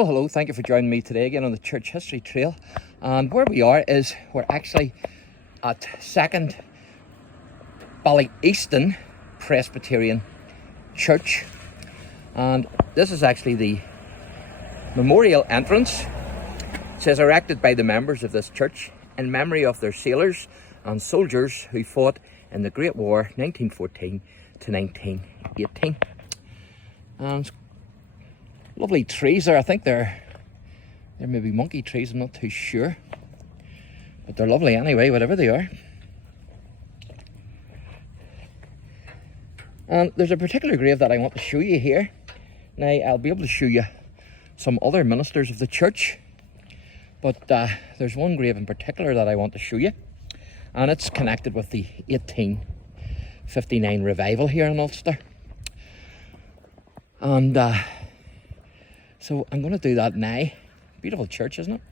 Well, hello, thank you for joining me today again on the Church History Trail. And where we are is we're actually at 2nd Ballyeaston Presbyterian Church. And this is actually the memorial entrance. It says erected by the members of this church in memory of their sailors and soldiers who fought in the Great War 1914 to 1918. And lovely trees there. I think they're maybe monkey trees, I'm not too sure. But they're lovely anyway, whatever they are. And there's a particular grave that I want to show you here. Now, I'll be able to show you some other ministers of the church. But there's one grave in particular that I want to show you. And it's connected with the 1859 revival here in Ulster. And so I'm going to do that now. Beautiful church, isn't it?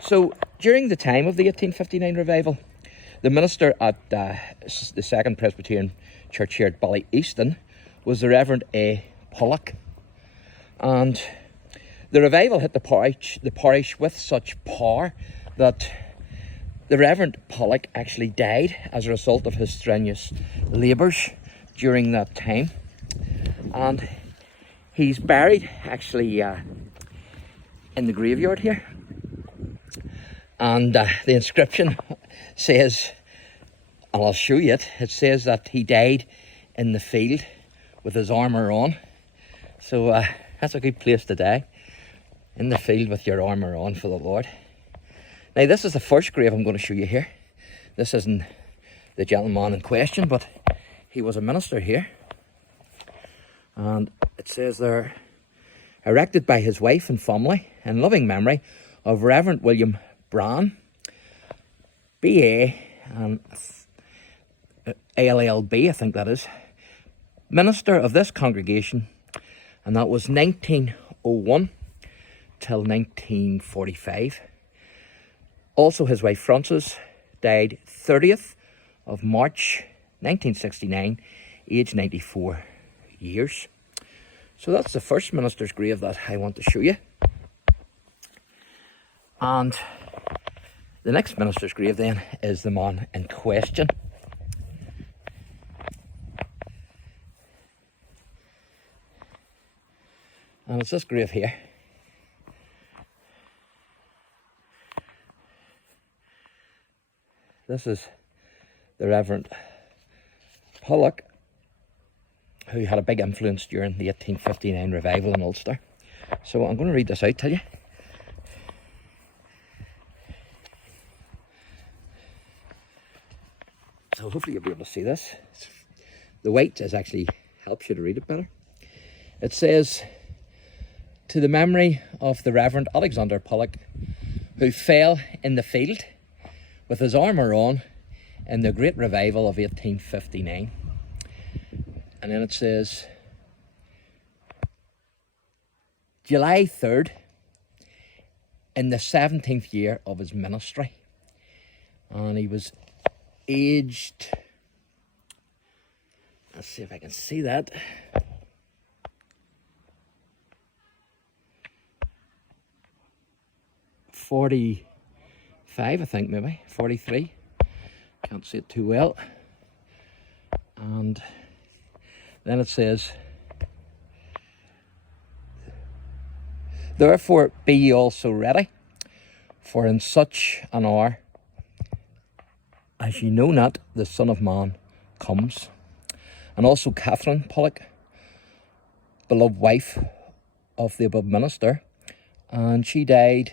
So during the time of the 1859 revival, the minister at the 2nd Presbyterian Church here at Ballyeaston was the Reverend A. POLLOCK. And the revival hit the parish with such power that the Reverend POLLOCK actually died as a result of his strenuous labours during that time. And he's buried actually in the graveyard here. And the inscription says, and I'll show you it, it says that he died in the field with his armour on. So that's a good place to die, in the field with your armour on for the Lord. Now, this is the first grave I'm going to show you here. This isn't the gentleman in question, but he was a minister here. And it says there, erected by his wife and family in loving memory of Reverend William Brann, B.A. and LLB, I think that is, minister of this congregation, and that was 1901 till 1945. Also, his wife Frances died 30th of March 1969, aged 94 years. So that's the first minister's grave that I want to show you. And the next minister's grave then is the man in question. And it's this grave here. This is the Reverend POLLOCK, who had a big influence during the 1859 revival in Ulster. So I'm going to read this out to you. So hopefully you'll be able to see this. The white actually helps you to read it better. It says, to the memory of the Reverend Alexander POLLOCK, who fell in the field with his armour on in the Great Revival of 1859. And then it says, July 3rd, in the 17th year of his ministry. And he was aged, let's see if I can see that, 45, I think, maybe 43. Can't see it too well. And then it says, therefore be ye also ready, for in such an hour as ye know not, the Son of Man comes. And also Catherine POLLOCK, beloved wife of the above minister, and she died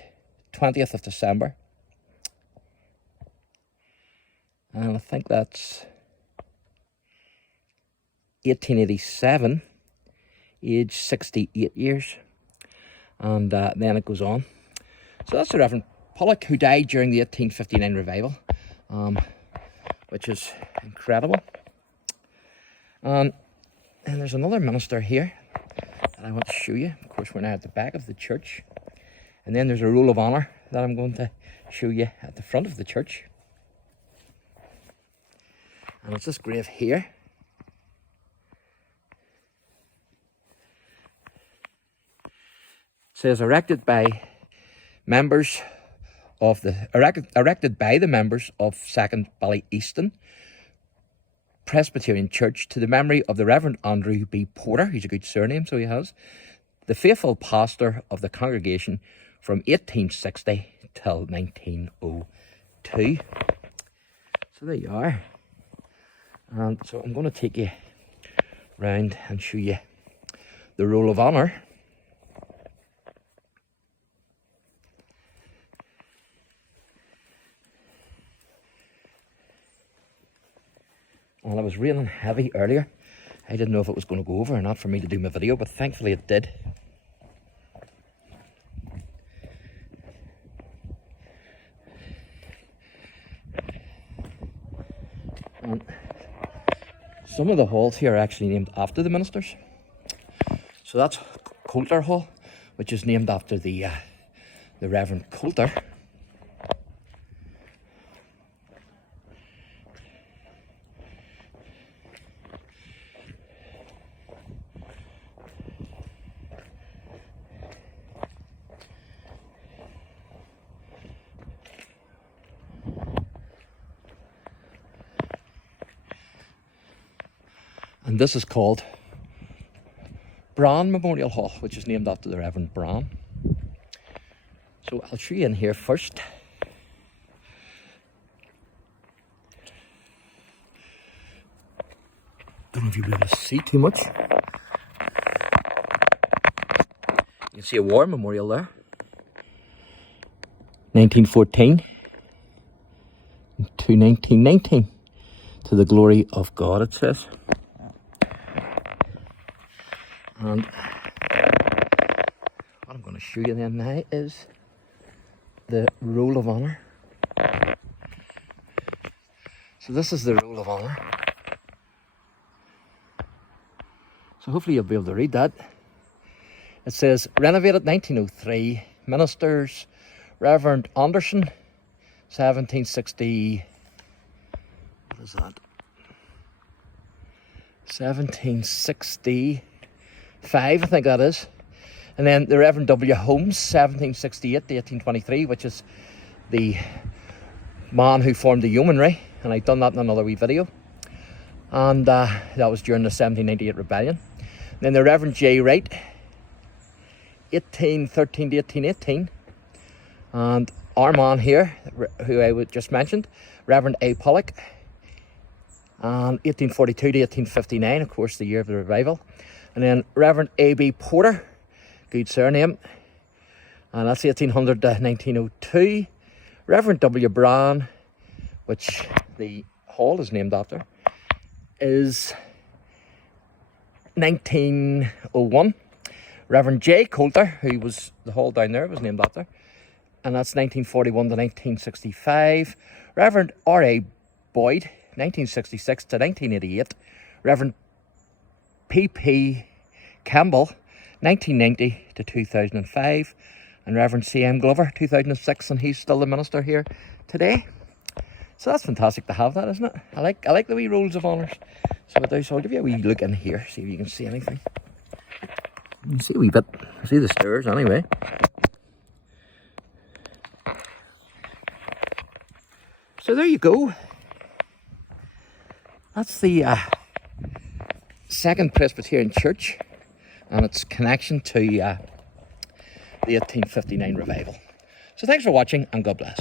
20th of December. And I think that's 1887, aged 68 years. And then it goes on. So that's the Reverend POLLOCK, who died during the 1859 revival, which is incredible. And there's another minister here that I want to show you. Of course, we're now at the back of the church. And then there's a roll of honour that I'm going to show you at the front of the church. And it's this grave here. says erected by members of the erected by the members of 2nd Ballyeaston Presbyterian Church to the memory of the Reverend Andrew B. Porter. He's a good surname, so he has. The faithful pastor of the congregation from 1860 till 1902. So there you are. And so I'm going to take you round and show you the Roll of Honour. Well, it was raining heavy earlier. I didn't know if it was going to go over or not for me to do my video, but thankfully it did. And some of the halls here are actually named after the ministers. So that's Coulter Hall, which is named after the Reverend Coulter. And this is called Bran Memorial Hall, which is named after the Reverend Bran. So I'll show you in here first. Don't know if you'll be able to see too much. You can see a war memorial there. 1914 to 1919. To the glory of God, it says. And what I'm going to show you then now is the Roll of Honour. So this is the Roll of Honour. So hopefully you'll be able to read that. It says, renovated 1903, ministers, Reverend Anderson, 1760, what is that? 1765, I think that is. And then the Reverend W. Holmes, 1768 to 1823, which is the man who formed the Yeomanry. And I've done that in another wee video. And that was during the 1798 rebellion. And then the Reverend J. Wright, 1813 to 1818. And our man here, who I just mentioned, Reverend A. Pollock, and 1842 to 1859, of course, the year of the revival. And then Reverend A.B. Porter, good surname, and that's 1800 to 1902. Reverend W. Bran, which the hall is named after, is 1901. Reverend J. Coulter, who was the hall down there, was named after, and that's 1941 to 1965. Reverend R.A. Boyd, 1966 to 1988. Reverend P.P. Campbell, 1990 to 2005. And Reverend C.M. Glover, 2006, and he's still the minister here today. So that's fantastic to have that, isn't it? I like the wee rolls of honours. So I do. So I'll give you a wee look in here, see if you can see anything. You can see a wee bit. See the stairs anyway. So there you go. That's the 2nd Presbyterian Church and its connection to the 1859 revival. So thanks for watching and God bless.